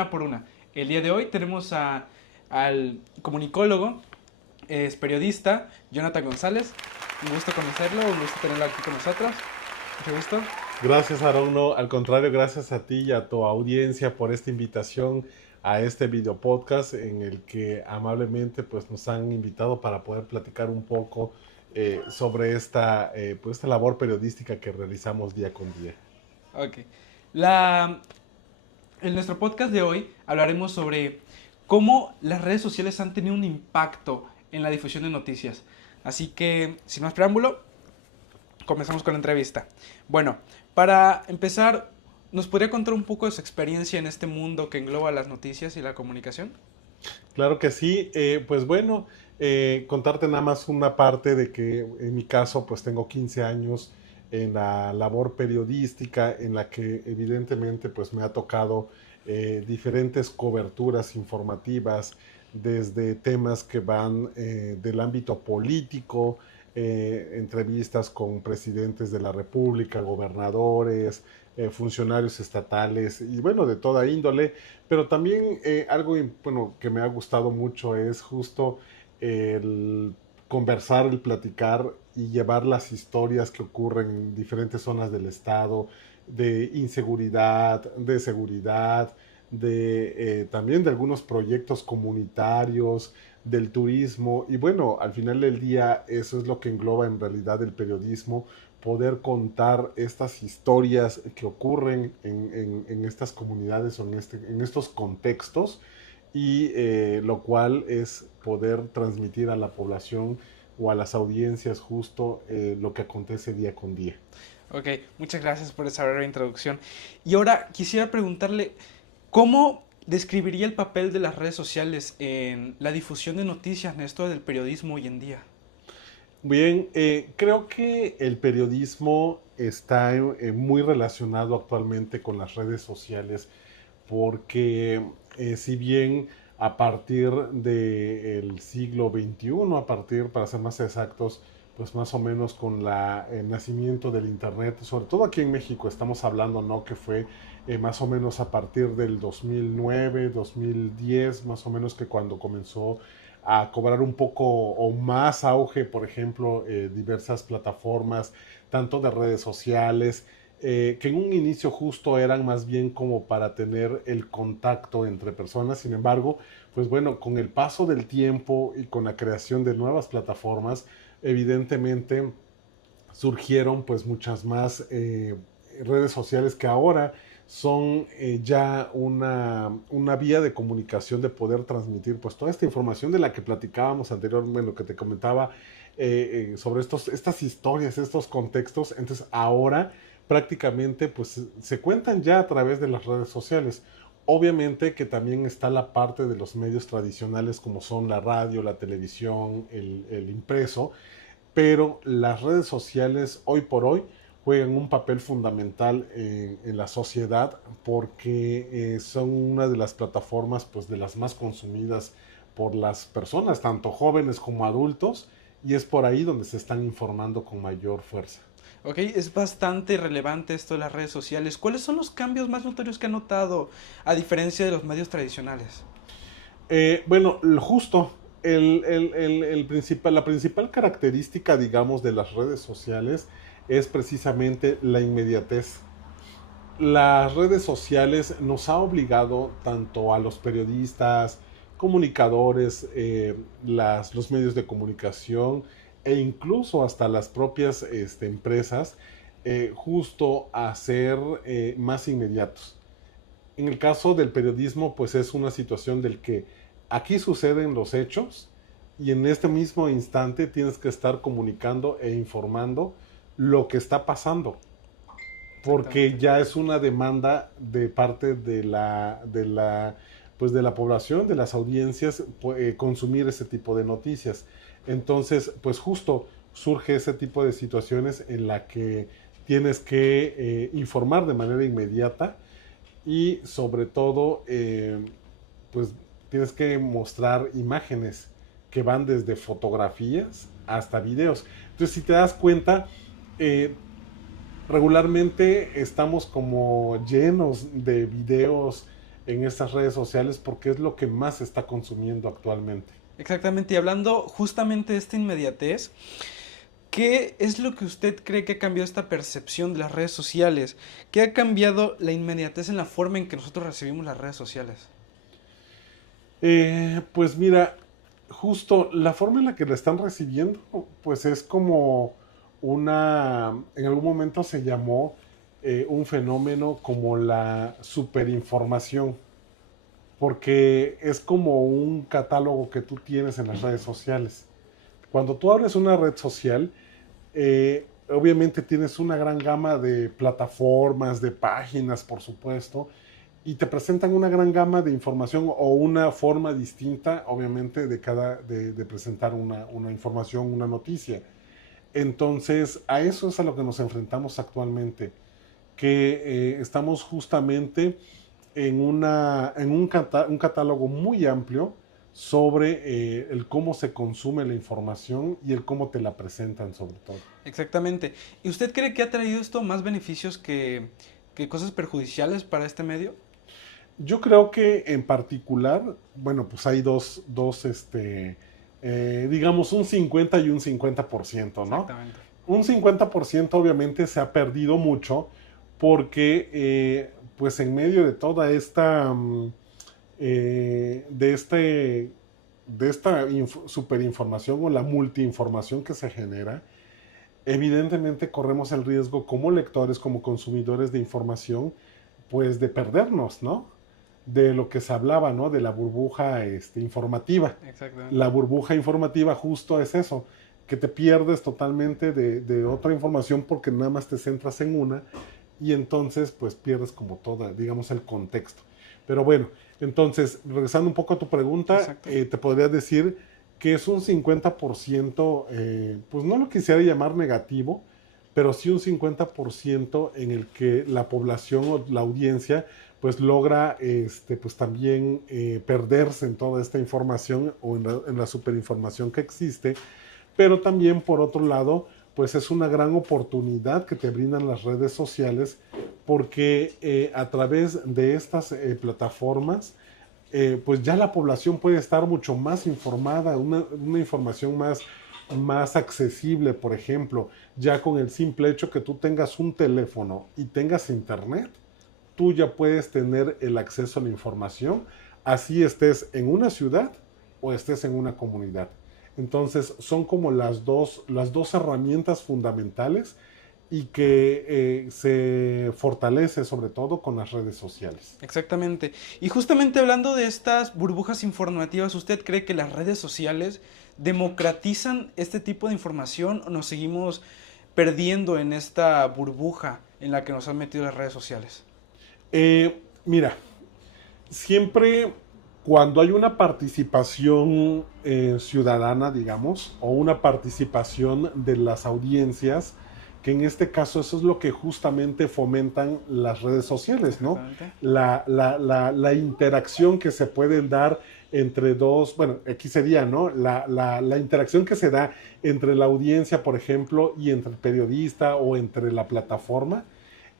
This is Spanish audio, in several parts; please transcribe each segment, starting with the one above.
una por una. El día de hoy tenemos al comunicólogo, es periodista, Jonathan González. Un gusto conocerlo, un gusto tenerlo aquí con nosotros. Mucho gusto. Gracias, Aaron. No, al contrario, gracias a ti y a tu audiencia por esta invitación a este video podcast en el que amablemente pues, nos han invitado para poder platicar un poco sobre esta labor periodística que realizamos día con día. Ok. La, en nuestro podcast de hoy hablaremos sobre cómo las redes sociales han tenido un impacto en la difusión de noticias. Así que, sin más preámbulo, comenzamos con la entrevista. Bueno, para empezar, ¿nos podría contar un poco de su experiencia en este mundo que engloba las noticias y la comunicación? Claro que sí, pues bueno, contarte nada más una parte de que en mi caso pues tengo 15 años en la labor periodística en la que evidentemente pues me ha tocado diferentes coberturas informativas desde temas que van del ámbito político, entrevistas con presidentes de la República, gobernadores, funcionarios estatales y bueno, de toda índole, pero también algo bueno, que me ha gustado mucho es justo el conversar, el platicar y llevar las historias que ocurren en diferentes zonas del estado, de inseguridad, de seguridad, también de algunos proyectos comunitarios, del turismo y bueno, al final del día eso es lo que engloba en realidad el periodismo, poder contar estas historias que ocurren en estas comunidades o en estos contextos y lo cual es poder transmitir a la población o a las audiencias justo lo que acontece día con día. Ok, muchas gracias por esa breve introducción. Y ahora quisiera preguntarle, ¿cómo describiría el papel de las redes sociales en la difusión de noticias en esto del periodismo hoy en día? Bien, creo que el periodismo está muy relacionado actualmente con las redes sociales porque si bien a partir del siglo XXI, a partir, para ser más exactos, pues más o menos con el nacimiento del Internet, sobre todo aquí en México estamos hablando, ¿no? Que fue más o menos a partir del 2009, 2010, más o menos que cuando comenzó a cobrar un poco o más auge, por ejemplo, diversas plataformas, tanto de redes sociales, que en un inicio justo eran más bien como para tener el contacto entre personas. Sin embargo, pues bueno, con el paso del tiempo y con la creación de nuevas plataformas, evidentemente surgieron pues muchas más redes sociales que ahora son ya una vía de comunicación de poder transmitir pues toda esta información de la que platicábamos anteriormente, lo que te comentaba sobre estas historias, estos contextos. Entonces ahora prácticamente pues se cuentan ya a través de las redes sociales. Obviamente que también está la parte de los medios tradicionales como son la radio, la televisión, el impreso, pero las redes sociales hoy por hoy juegan un papel fundamental en la sociedad porque son una de las plataformas pues, de las más consumidas por las personas, tanto jóvenes como adultos, y es por ahí donde se están informando con mayor fuerza. Ok, es bastante relevante esto de las redes sociales. ¿Cuáles son los cambios más notorios que ha notado a diferencia de los medios tradicionales? Bueno, justo la principal característica, digamos, de las redes sociales es precisamente la inmediatez. Las redes sociales nos ha obligado tanto a los periodistas, comunicadores, los medios de comunicación e incluso hasta las propias empresas justo a ser más inmediatos. En el caso del periodismo, pues es una situación del que aquí suceden los hechos y en este mismo instante tienes que estar comunicando e informando lo que está pasando, porque Exactamente. ya es una demanda de parte pues de la población, de las audiencias, consumir ese tipo de noticias. Entonces, pues justo surge ese tipo de situaciones en la que tienes que informar de manera inmediata y sobre todo, pues tienes que mostrar imágenes que van desde fotografías hasta videos. Entonces, si te das cuenta, eh, regularmente estamos como llenos de videos en estas redes sociales porque es lo que más se está consumiendo actualmente. Exactamente, y hablando justamente de esta inmediatez, ¿qué es lo que usted cree que ha cambiado esta percepción de las redes sociales? ¿Qué ha cambiado la inmediatez en la forma en que nosotros recibimos las redes sociales? Pues mira, justo la forma en la que la están recibiendo, pues es como en algún momento se llamó un fenómeno como la superinformación, porque es como un catálogo que tú tienes en las redes sociales. Cuando tú abres una red social, obviamente tienes una gran gama de plataformas, de páginas, por supuesto, y te presentan una gran gama de información o una forma distinta, obviamente, de presentar una información, una noticia. Entonces, a eso es a lo que nos enfrentamos actualmente, que estamos justamente en un catálogo muy amplio sobre el cómo se consume la información y el cómo te la presentan sobre todo. Exactamente. ¿Y usted cree que ha traído esto más beneficios que cosas perjudiciales para este medio? Yo creo que en particular, bueno, pues hay digamos un 50 y un 50%, ¿no? Exactamente. Un 50% obviamente se ha perdido mucho porque pues en medio de toda esta, superinformación o la multiinformación que se genera, evidentemente corremos el riesgo como lectores, como consumidores de información, pues de perdernos, ¿no? De lo que se hablaba, ¿no? De la burbuja informativa. Exactamente. La burbuja informativa justo es eso, que te pierdes totalmente de otra información porque nada más te centras en una y entonces pues pierdes como toda, digamos, el contexto. Pero bueno, entonces, regresando un poco a tu pregunta, te podría decir que es un 50%, pues no lo quisiera llamar negativo, pero sí un 50% en el que la población o la audiencia pues logra pues también perderse en toda esta información o en la superinformación que existe, pero también por otro lado pues es una gran oportunidad que te brindan las redes sociales porque a través de estas plataformas pues ya la población puede estar mucho más informada, una información más accesible, por ejemplo, ya con el simple hecho que tú tengas un teléfono y tengas internet, tú ya puedes tener el acceso a la información, así estés en una ciudad o estés en una comunidad. Entonces son como las dos herramientas fundamentales y que se fortalece sobre todo con las redes sociales. Exactamente. Y justamente hablando de estas burbujas informativas, ¿usted cree que las redes sociales democratizan este tipo de información o nos seguimos perdiendo en esta burbuja en la que nos han metido las redes sociales? Mira, siempre cuando hay una participación ciudadana, digamos, o una participación de las audiencias, que en este caso eso es lo que justamente fomentan las redes sociales, ¿no? La interacción que se pueden dar entre dos, bueno, aquí sería, ¿no? La interacción que se da entre la audiencia, por ejemplo, y entre el periodista o entre la plataforma.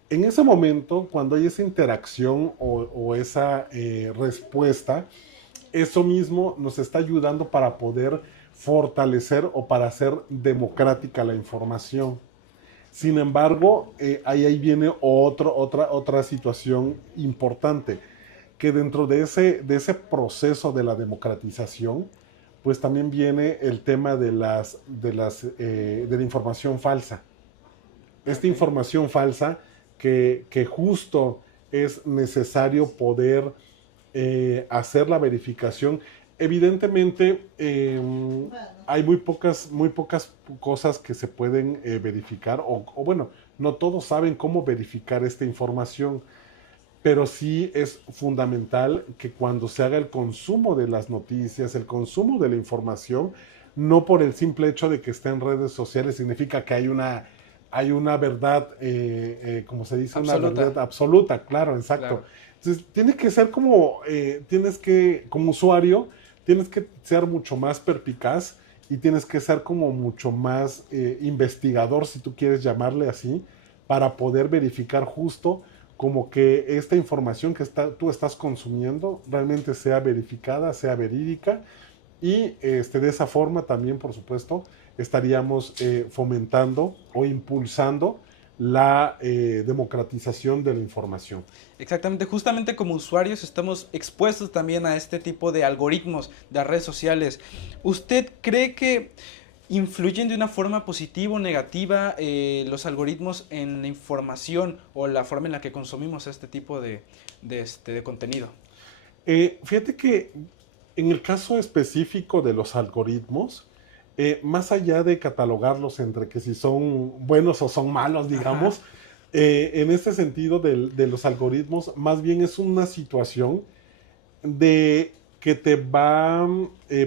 En ese momento, cuando hay esa interacción o esa respuesta, eso mismo nos está ayudando para poder fortalecer o para hacer democrática la información. Sin embargo, ahí viene otra situación importante, que dentro de ese proceso de la democratización, pues también viene el tema de la información falsa. Esta información falsa que justo es necesario poder hacer la verificación. Evidentemente, hay muy pocas cosas que se pueden verificar, o bueno, no todos saben cómo verificar esta información, pero sí es fundamental que cuando se haga el consumo de las noticias, el consumo de la información, no por el simple hecho de que esté en redes sociales significa que hay una verdad, como se dice, absoluta. Una verdad absoluta, claro, exacto. Claro. Entonces, tiene que ser como usuario, tienes que ser mucho más perspicaz y tienes que ser como mucho más investigador, si tú quieres llamarle así, para poder verificar justo como que esta información que tú estás consumiendo realmente sea verificada, sea verídica y de esa forma también, por supuesto, estaríamos fomentando o impulsando la democratización de la información. Exactamente, justamente como usuarios estamos expuestos también a este tipo de algoritmos de las redes sociales. ¿Usted cree que influyen de una forma positiva o negativa los algoritmos en la información o la forma en la que consumimos este tipo de contenido? Fíjate que en el caso específico de los algoritmos, más allá de catalogarlos entre que si son buenos o son malos, Ajá. digamos, en este sentido de los algoritmos, más bien es una situación de que te va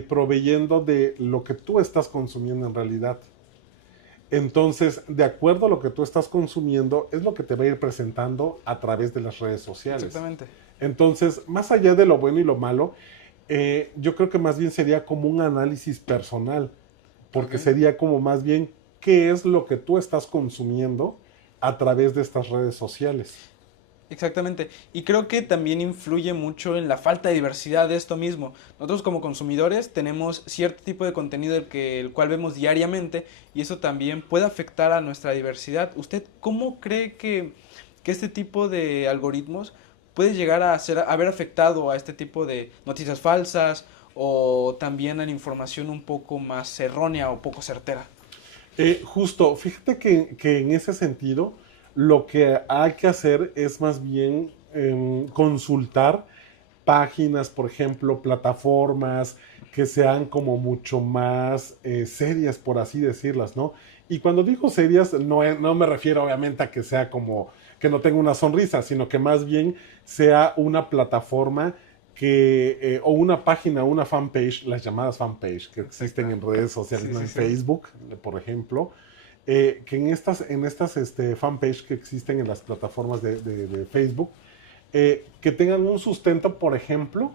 proveyendo de lo que tú estás consumiendo en realidad. Entonces, de acuerdo a lo que tú estás consumiendo, es lo que te va a ir presentando a través de las redes sociales. Exactamente. Entonces, más allá de lo bueno y lo malo, yo creo que más bien sería como un análisis personal, Ok. porque sería como más bien qué es lo que tú estás consumiendo a través de estas redes sociales. Exactamente. Y creo que también influye mucho en la falta de diversidad de esto mismo. Nosotros como consumidores tenemos cierto tipo de contenido el cual vemos diariamente y eso también puede afectar a nuestra diversidad. ¿Usted cómo cree que este tipo de algoritmos puede llegar haber afectado a este tipo de noticias falsas o también a la información un poco más errónea o poco certera? Justo, fíjate que en ese sentido lo que hay que hacer es más bien consultar páginas, por ejemplo, plataformas que sean como mucho más serias, por así decirlas, ¿no? Y cuando digo serias, no me refiero obviamente a que sea como que no tenga una sonrisa, sino que más bien sea una plataforma o una página, una fanpage, las llamadas fanpage que existen Exacto. en redes sociales, Sí, ¿no? sí, En sí. Facebook, por ejemplo, que en estas fanpage que existen en las plataformas de Facebook, que tengan un sustento, por ejemplo,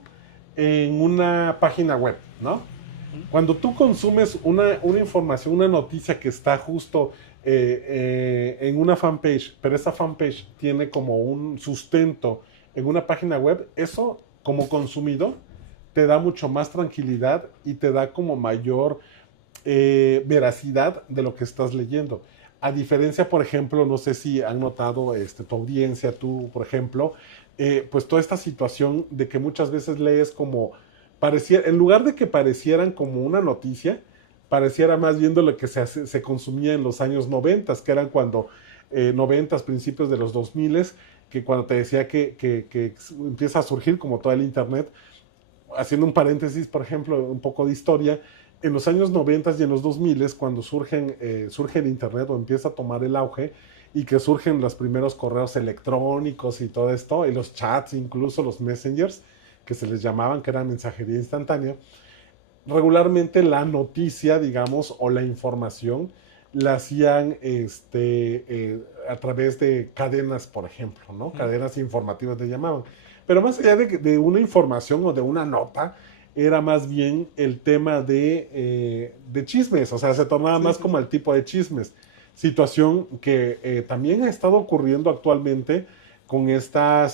en una página web, ¿no? Ujú. Cuando tú consumes una información, una noticia que está justo en una fanpage, pero esa fanpage tiene como un sustento en una página web, eso como consumidor te da mucho más tranquilidad y te da como mayor veracidad de lo que estás leyendo. A diferencia, por ejemplo, no sé si han notado tu audiencia, tú, por ejemplo, pues toda esta situación de que muchas veces lees como pareciera, en lugar de que parecieran como una noticia, pareciera más bien de lo que se consumía en los años 90, que eran cuando 90, principios de los 2000, que cuando te decía que empieza a surgir como todo el Internet, haciendo un paréntesis, por ejemplo, un poco de historia, en los años 90 y en los 2000, cuando surge el Internet o empieza a tomar el auge y que surgen los primeros correos electrónicos y todo esto, y los chats, incluso los messengers, que se les llamaban, que eran mensajería instantánea, regularmente la noticia, digamos, o la información la hacían a través de cadenas, por ejemplo, ¿no? Ujú. Cadenas informativas le llamaban. Pero más allá de una información o de una nota, era más bien el tema de chismes, o sea, se tornaba Sí, más sí, como sí. el tipo de chismes. Situación que también ha estado ocurriendo actualmente con esta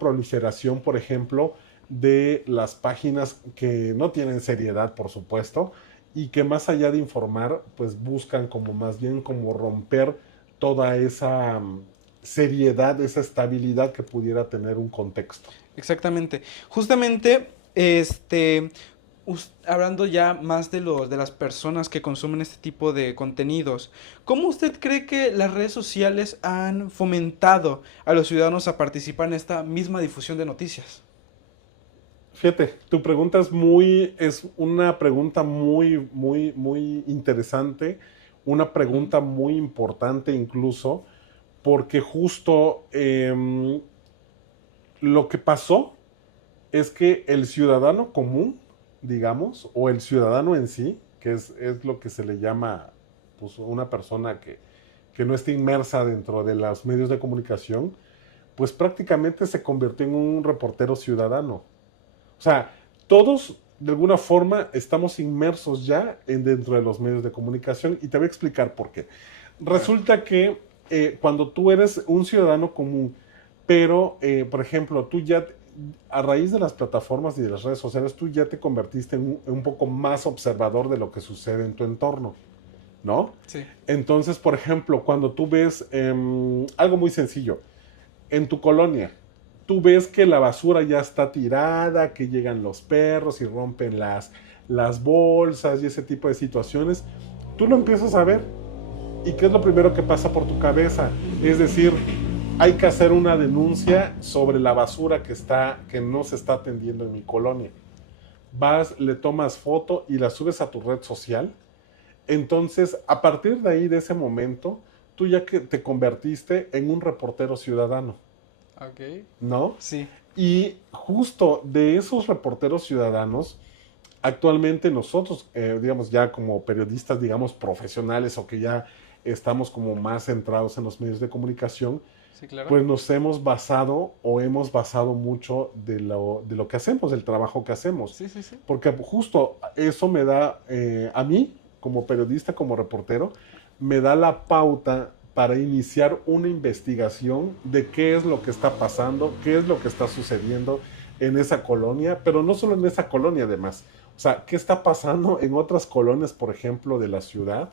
proliferación, por ejemplo, de las páginas que no tienen seriedad, por supuesto, y que más allá de informar, pues buscan como más bien como romper toda esa seriedad, esa estabilidad que pudiera tener un contexto. Exactamente. Justamente, hablando ya más de las personas que consumen este tipo de contenidos, ¿cómo usted cree que las redes sociales han fomentado a los ciudadanos a participar en esta misma difusión de noticias? Fíjate, tu pregunta es una pregunta muy, muy, muy interesante, una Ujú. pregunta muy importante incluso, porque justo lo que pasó es que el ciudadano común, digamos, o el ciudadano en sí, que es lo que se le llama pues, una persona que no está inmersa dentro de los medios de comunicación, pues prácticamente se convirtió en un reportero ciudadano. O sea, todos de alguna forma estamos inmersos ya dentro de los medios de comunicación y te voy a explicar por qué. A ver. Resulta que cuando tú eres un ciudadano común, pero, por ejemplo, tú ya, a raíz de las plataformas y de las redes sociales, tú ya te convertiste en un poco más observador de lo que sucede en tu entorno, ¿no? Sí. Entonces, por ejemplo, cuando tú ves algo muy sencillo, en tu colonia, tú ves que la basura ya está tirada, que llegan los perros y rompen las bolsas y ese tipo de situaciones, tú lo empiezas a ver. ¿Y qué es lo primero que pasa por tu cabeza? Es decir, hay que hacer una denuncia sobre la basura que no se está atendiendo en mi colonia. Vas, le tomas foto y la subes a tu red social. Entonces, a partir de ahí, de ese momento, tú ya que te convertiste en un reportero ciudadano, Ok. ¿no? Sí. Y justo de esos reporteros ciudadanos, actualmente nosotros, digamos, ya como periodistas, digamos, profesionales o que ya estamos como más centrados en los medios de comunicación, Sí, claro. pues nos hemos basado o hemos basado mucho de lo que hacemos, del trabajo que hacemos. Sí, sí, sí. Porque justo eso me da, a mí, como periodista, como reportero, me da la pauta para iniciar una investigación de qué es lo que está pasando, qué es lo que está sucediendo en esa colonia, pero no solo en esa colonia además. O sea, qué está pasando en otras colonias, por ejemplo, de la ciudad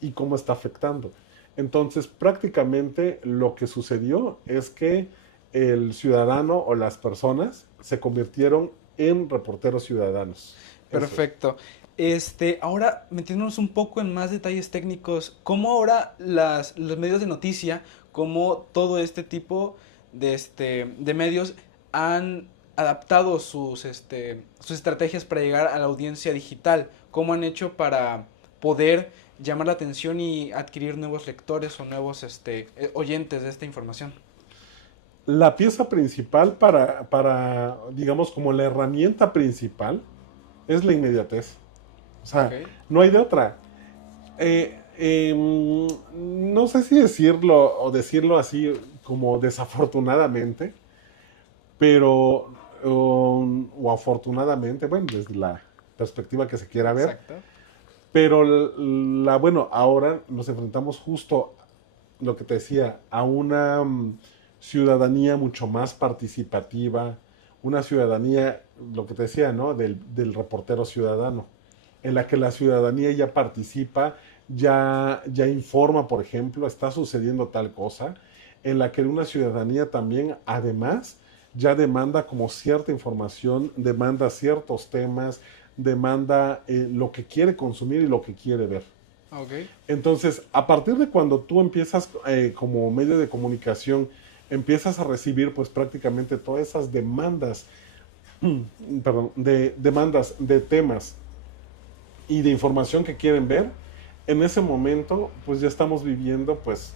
y cómo está afectando. Entonces, prácticamente lo que sucedió es que el ciudadano o las personas se convirtieron en reporteros ciudadanos. Eso es. Perfecto. Ahora metiéndonos un poco en más detalles técnicos, ¿cómo ahora los medios de noticia, cómo todo este tipo de medios han adaptado sus estrategias para llegar a la audiencia digital? ¿Cómo han hecho para poder llamar la atención y adquirir nuevos lectores o nuevos oyentes de esta información? La pieza principal digamos, como la herramienta principal es la inmediatez. O Ok, sea, no hay de otra. No sé si decirlo o decirlo así como desafortunadamente, pero, o afortunadamente, bueno, desde la perspectiva que se quiera ver, exacto. pero bueno, ahora nos enfrentamos justo, lo que te decía, a una ciudadanía mucho más participativa, una ciudadanía, lo que te decía, ¿no? Del reportero ciudadano, en la que la ciudadanía ya participa, ya informa, por ejemplo, está sucediendo tal cosa, en la que una ciudadanía también, además, ya demanda como cierta información, demanda ciertos temas, demanda lo que quiere consumir y lo que quiere ver. Ok, Entonces, a partir de cuando tú empiezas como medio de comunicación, empiezas a recibir pues prácticamente todas esas demandas, perdón, de demandas de temas y de información que quieren ver, en ese momento pues ya estamos viviendo pues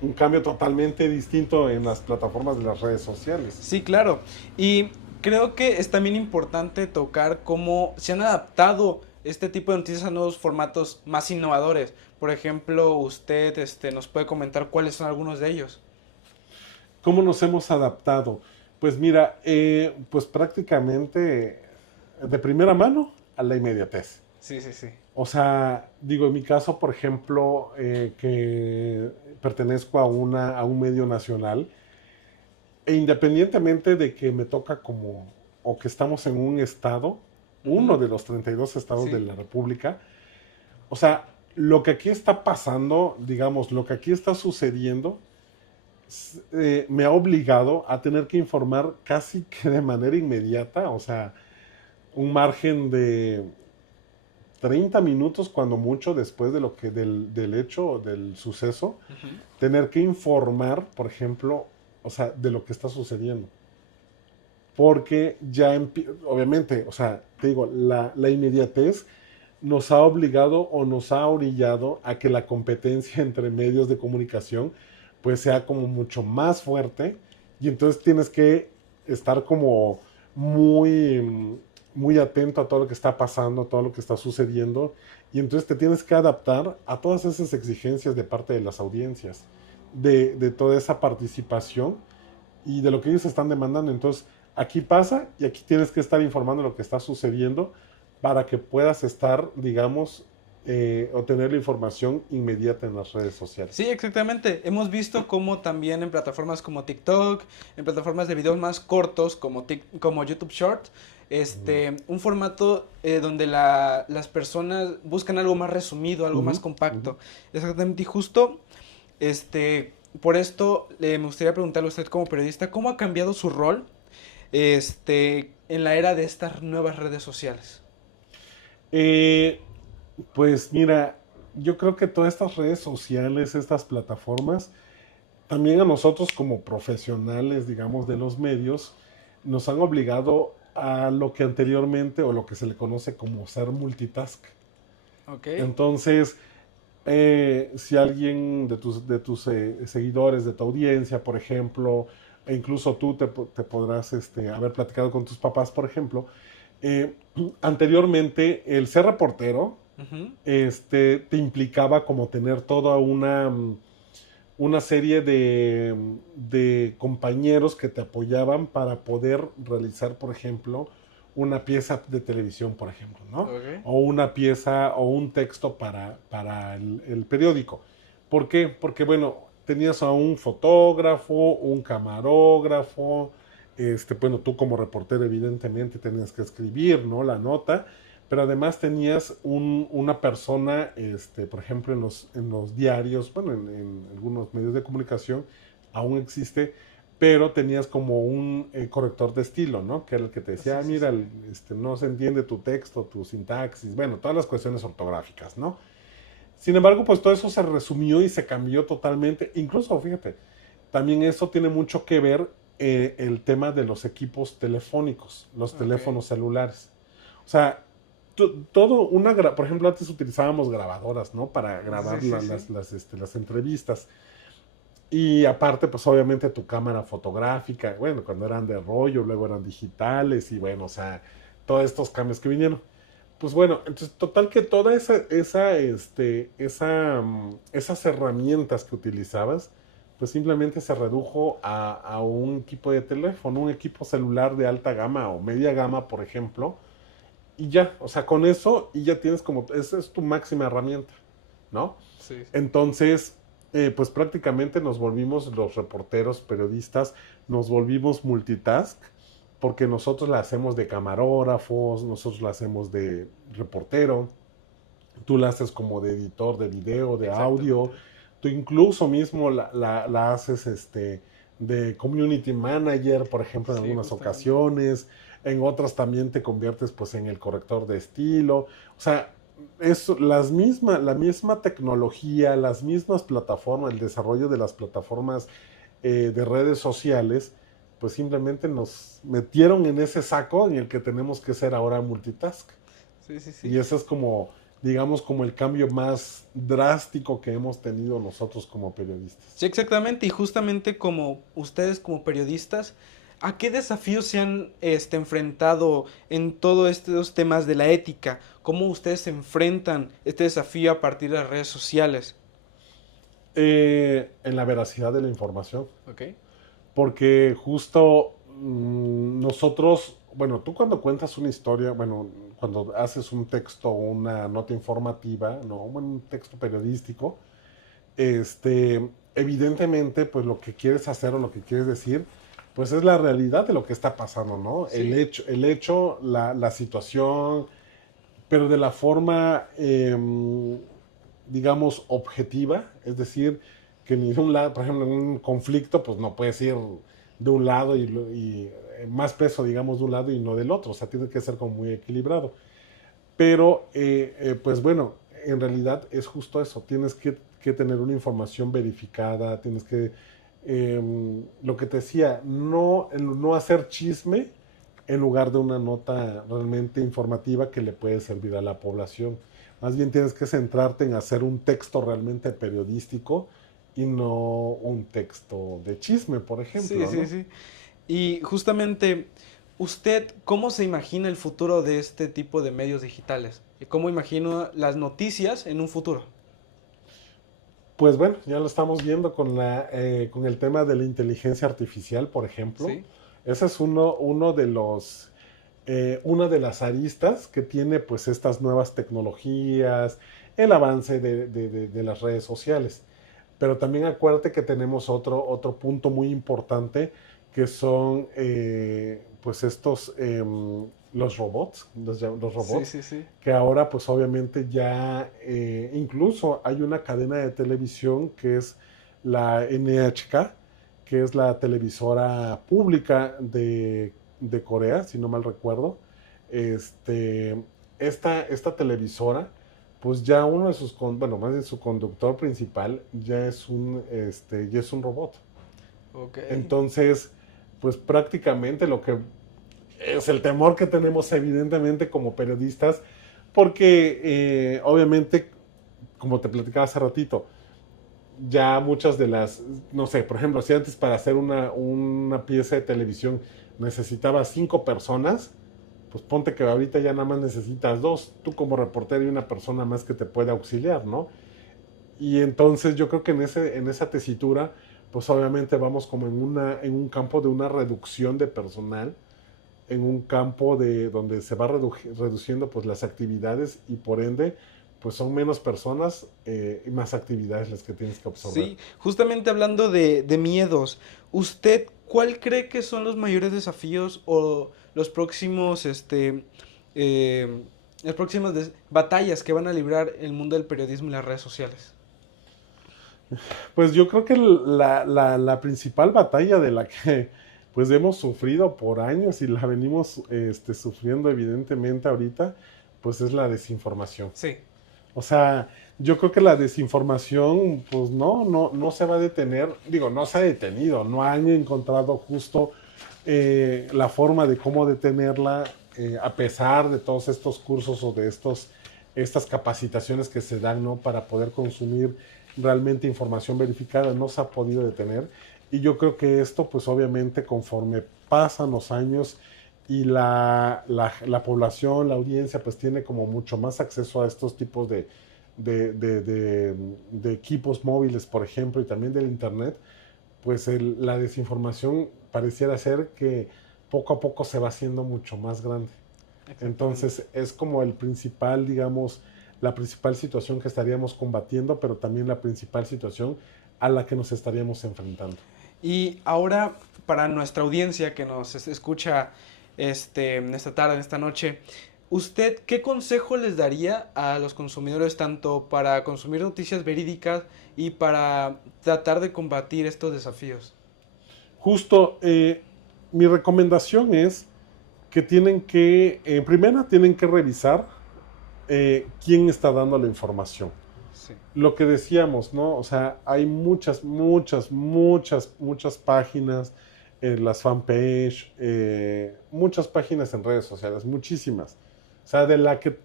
un cambio totalmente distinto en las plataformas de las redes sociales. sí, claro. Y creo que es también importante tocar cómo se han adaptado este tipo de noticias a nuevos formatos más innovadores. Por ejemplo, usted nos puede comentar cuáles son algunos de ellos. ¿Cómo nos hemos adaptado? Pues mira, pues prácticamente de primera mano a la inmediatez. Sí, sí, sí. O sea, digo, en mi caso, por ejemplo, que pertenezco a un medio nacional, e independientemente de que me toca como, o que estamos en un estado, uno Ujú. de los 32 estados de Sí. la República, o sea, lo que aquí está pasando, digamos, lo que aquí está sucediendo, me ha obligado a tener que informar casi que de manera inmediata, o sea, un margen de 30 minutos cuando mucho después de del hecho o del suceso, Ujú. tener que informar, por ejemplo, o sea, de lo que está sucediendo. Porque ya, obviamente, o sea, te digo, la inmediatez nos ha obligado o nos ha orillado a que la competencia entre medios de comunicación pues sea como mucho más fuerte y entonces tienes que estar como muy, muy atento a todo lo que está pasando, a todo lo que está sucediendo y entonces te tienes que adaptar a todas esas exigencias de parte de las audiencias, de toda esa participación y de lo que ellos están demandando. Entonces, aquí pasa y aquí tienes que estar informando lo que está sucediendo para que puedas estar, digamos, obtener la información inmediata en las redes sociales. Sí, exactamente. Hemos visto cómo también en plataformas como TikTok, en plataformas de videos más cortos como YouTube Short, un formato donde las personas buscan algo más resumido, algo más Ujú, compacto. ujú. Exactamente. Y justo, por esto me gustaría preguntarle a usted como periodista, ¿cómo ha cambiado su rol, en la era de estas nuevas redes sociales? Eh, pues mira, yo creo que todas estas redes sociales, estas plataformas, también a nosotros como profesionales, digamos, de los medios, nos han obligado a lo que anteriormente o lo que se le conoce como ser multitask. Ok. Entonces, si alguien de tus seguidores, de tu audiencia, por ejemplo, e incluso tú te podrás haber platicado con tus papás, por ejemplo, eh, anteriormente el ser reportero Ujú. te implicaba como tener toda una serie de compañeros que te apoyaban para poder realizar, por ejemplo, una pieza de televisión, por ejemplo, ¿no? Ok. O una pieza o un texto para el periódico. ¿Por qué? Porque, bueno, tenías a un fotógrafo, un camarógrafo, bueno, tú como reportero evidentemente tenías que escribir, ¿no? La nota, pero además tenías una persona, por ejemplo, en los diarios, bueno, en algunos medios de comunicación, aún existe, pero tenías como un corrector de estilo, ¿no? Que era el que te decía, Sí, ah, sí, mira, sí. no se entiende tu texto, tu sintaxis, bueno, todas las cuestiones ortográficas, ¿no? Sin embargo, pues todo eso se resumió y se cambió totalmente. Incluso, fíjate, también eso tiene mucho que ver el tema de los equipos telefónicos, los Ok. teléfonos celulares. O sea, todo por ejemplo, antes utilizábamos grabadoras, ¿no? Para Sí, grabar sí, sí. las entrevistas. Y aparte, pues obviamente tu cámara fotográfica, bueno, cuando eran de rollo, luego eran digitales y bueno, o sea, todos estos cambios que vinieron. Pues bueno, entonces total que toda esas herramientas que utilizabas, pues simplemente se redujo a un equipo de teléfono, un equipo celular de alta gama o media gama, por ejemplo, y ya, o sea, con eso y ya tienes como, esa es tu máxima herramienta, ¿no? Sí, sí. Entonces, pues prácticamente nos volvimos los reporteros, periodistas, nos volvimos multitask, porque nosotros la hacemos de camarógrafos, nosotros la hacemos de reportero, tú la haces como de editor de video, de audio, Exactamente. tú incluso mismo la haces de community manager, por ejemplo, en Sí, algunas justamente. ocasiones, en otras también te conviertes pues en el corrector de estilo, o sea, es la misma tecnología, las mismas plataformas, el desarrollo de las plataformas de redes sociales, pues simplemente nos metieron en ese saco en el que tenemos que ser ahora multitask. Sí, sí, sí. Y eso es como, digamos, como el cambio más drástico que hemos tenido nosotros como periodistas. Sí, exactamente. Y justamente como ustedes como periodistas, ¿a qué desafíos se han enfrentado en todos estos temas de la ética? ¿Cómo ustedes se enfrentan este desafío a partir de las redes sociales? En la veracidad de la información, Ok. porque justo nosotros, bueno, tú cuando cuentas una historia, bueno, cuando haces un texto o una nota informativa, no, un texto periodístico, evidentemente, pues lo que quieres hacer o lo que quieres decir, pues es la realidad de lo que está pasando, ¿no? Sí, El hecho la situación, pero de la forma, digamos, objetiva, es decir, que ni de un lado, por ejemplo, en un conflicto, pues no puedes ir de un lado y más peso, digamos, de un lado y no del otro, o sea, tiene que ser como muy equilibrado. Pero, pues bueno, en realidad es justo eso, tienes que tener una información verificada, tienes que, lo que te decía, no hacer chisme en lugar de una nota realmente informativa que le puede servir a la población. Más bien tienes que centrarte en hacer un texto realmente periodístico y no un texto de chisme, por sí, ejemplo, sí, ¿no? sí. Y justamente, ¿usted cómo se imagina el futuro de este tipo de medios digitales? ¿Y cómo imagina las noticias en un futuro? Pues bueno, ya lo estamos viendo con el tema de la inteligencia artificial, por ejemplo. Sí, Ese es una de las aristas que tiene pues estas nuevas tecnologías, el avance de las redes sociales. Pero también acuérdate que tenemos otro punto muy importante que son pues estos, los robots, los Sí, robots, sí, sí. que ahora pues obviamente ya incluso hay una cadena de televisión que es la NHK, que es la televisora pública de Corea, si no mal recuerdo. Este, esta televisora pues ya uno de sus, bueno, más bien su conductor principal ya es un robot. Ok. Entonces, pues prácticamente lo que es el temor que tenemos evidentemente como periodistas, porque obviamente, como te platicaba hace ratito, ya muchas de las, no sé, por ejemplo, si antes para hacer una pieza de televisión necesitaba 5 personas, pues ponte que ahorita ya nada más necesitas 2, tú como reportero y una persona más que te puede auxiliar, ¿no? Y entonces yo creo que en esa tesitura, pues obviamente vamos como en un campo de una reducción de personal, en un campo de donde se va reduciendo pues las actividades y por ende pues son menos personas y más actividades las que tienes que absorber. Sí, justamente hablando de miedos, ¿usted cuál cree que son los mayores desafíos o los próximos, eh, las próximas batallas que van a librar el mundo del periodismo y las redes sociales? Pues yo creo que la principal batalla de la que pues hemos sufrido por años y la venimos sufriendo evidentemente ahorita, pues es la desinformación. Sí, O sea, yo creo que la desinformación, pues no se va a detener, digo, no se ha detenido, no han encontrado justo la forma de cómo detenerla, a pesar de todos estos cursos o de estas capacitaciones que se dan, ¿no? Para poder consumir realmente información verificada, no se ha podido detener. Y yo creo que esto, pues obviamente, conforme pasan los años y la población, la audiencia, pues tiene como mucho más acceso a estos tipos de equipos móviles, por ejemplo, y también del Internet, pues la desinformación pareciera ser que poco a poco se va haciendo mucho más grande. exactamente. Entonces es como el principal, digamos, la principal situación que estaríamos combatiendo, pero también la principal situación a la que nos estaríamos enfrentando. Y ahora, para nuestra audiencia que nos escucha esta tarde, esta noche, ¿usted qué consejo les daría a los consumidores tanto para consumir noticias verídicas y para tratar de combatir estos desafíos? Justo, mi recomendación es que tienen que, en primera, tienen que revisar quién está dando la información. Sí. Lo que decíamos, ¿no? O sea, hay muchas páginas, las fanpage, muchas páginas en redes sociales, muchísimas. O sea, de la que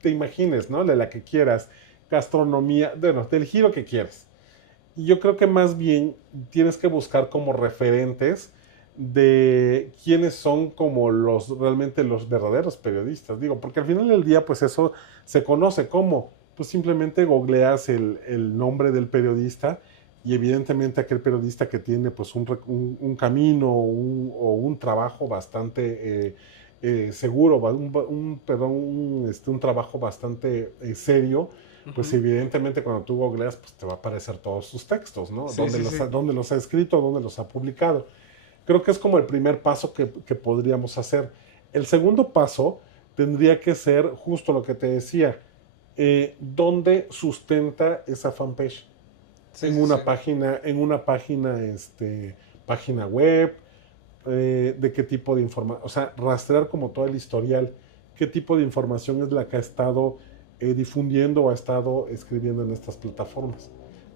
te imagines, ¿no? De la que quieras, gastronomía, bueno, del giro que quieras. Y yo creo que más bien tienes que buscar como referentes de quiénes son como realmente los verdaderos periodistas. Digo, porque al final del día, pues eso se conoce como, pues simplemente googleas el nombre del periodista y evidentemente aquel periodista que tiene pues un camino o un trabajo bastante seguro, perdón, un trabajo bastante serio, pues Ujú. evidentemente cuando tú googleas, pues te va a aparecer todos sus textos, ¿no? Sí, sí, sí. Dónde los ha escrito, dónde los ha publicado. Creo que es como el primer paso que podríamos hacer. El segundo paso tendría que ser justo lo que te decía, dónde sustenta esa fanpage. Sí, sí, sí. En una página web, de qué tipo de información, o sea, rastrear como todo el historial, qué tipo de información es la que ha estado difundiendo o ha estado escribiendo en estas plataformas.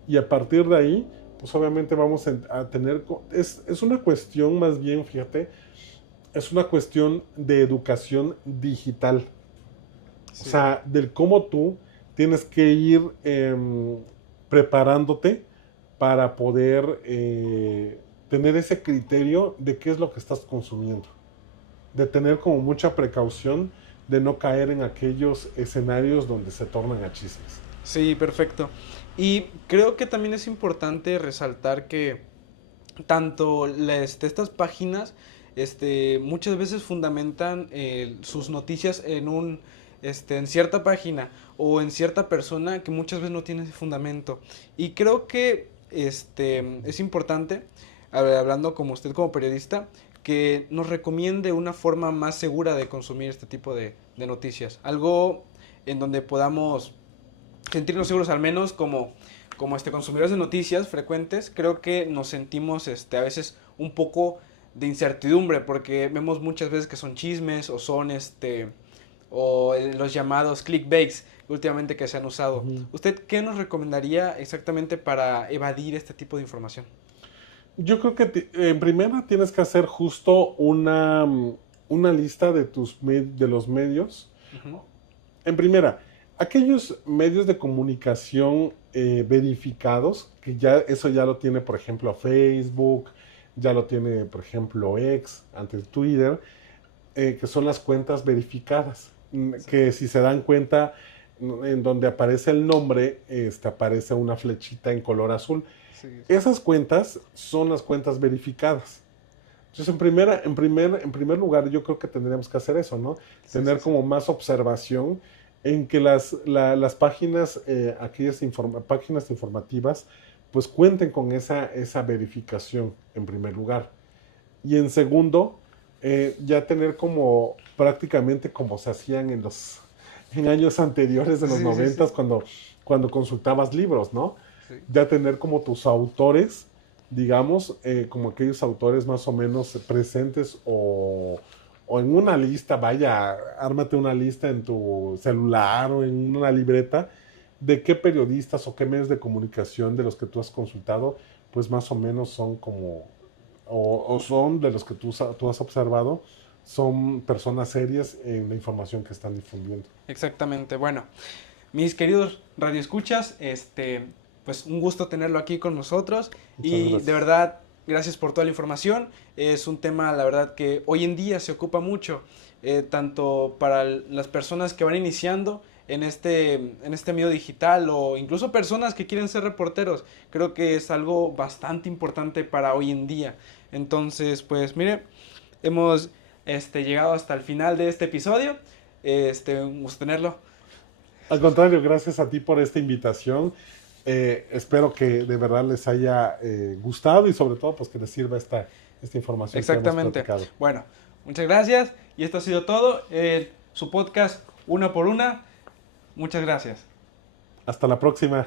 Y a partir de ahí, pues obviamente vamos a tener, es una cuestión más bien, fíjate, es una cuestión de educación digital. O Sí. sea, del cómo tú tienes que ir preparándote para poder tener ese criterio de qué es lo que estás consumiendo. De tener como mucha precaución de no caer en aquellos escenarios donde se tornan a chismes. Sí, perfecto. Y creo que también es importante resaltar que tanto estas páginas muchas veces fundamentan sus noticias en un en cierta página o en cierta persona que muchas veces no tiene ese fundamento. Y creo que es importante, hablando como usted como periodista, que nos recomiende una forma más segura de consumir este tipo de noticias. Algo en donde podamos sentirnos seguros, al menos como consumidores de noticias frecuentes. Creo que nos sentimos a veces un poco de incertidumbre, porque vemos muchas veces que son chismes o son los llamados clickbaits últimamente que se han usado. Ujú. ¿Usted qué nos recomendaría exactamente para evadir este tipo de información? Yo creo que en primera tienes que hacer justo una lista de los medios. Ujú. En primera, aquellos medios de comunicación verificados, que eso ya lo tiene, por ejemplo, Facebook, ya lo tiene, por ejemplo, X, antes Twitter, que son las cuentas verificadas, Sí. que si se dan cuenta, en donde aparece el nombre, aparece una flechita en color azul. Sí, sí. Esas cuentas son las cuentas verificadas. Entonces, en primer lugar, yo creo que tendríamos que hacer eso, ¿no? Sí, Tener sí, sí. como más observación en que las páginas, páginas informativas, pues cuenten con esa verificación, en primer lugar. Y en segundo, ya tener como prácticamente como se hacían en años anteriores de los Sí, sí, sí. noventas, cuando consultabas libros, ¿no? Sí. Ya tener como tus autores, digamos, como aquellos autores más o menos presentes o en una lista, vaya, ármate una lista en tu celular o en una libreta de qué periodistas o qué medios de comunicación de los que tú has consultado, pues más o menos son como, o son de los que tú has observado, son personas serias en la información que están difundiendo. Exactamente. Bueno, mis queridos radioescuchas, pues un gusto tenerlo aquí con nosotros Muchas y de gracias. verdad, gracias por toda la información. Es un tema, la verdad, que hoy en día se ocupa mucho, tanto para las personas que van iniciando en este medio digital o incluso personas que quieren ser reporteros. Creo que es algo bastante importante para hoy en día. Entonces, pues mire, hemos llegado hasta el final de este episodio. Un gusto tenerlo. Al contrario, gracias a ti por esta invitación. Espero que de verdad les haya gustado y sobre todo pues que les sirva esta información que hemos Exactamente. platicado. Bueno, muchas gracias. Y esto ha sido todo. Su podcast Una por Una. Muchas gracias. Hasta la próxima.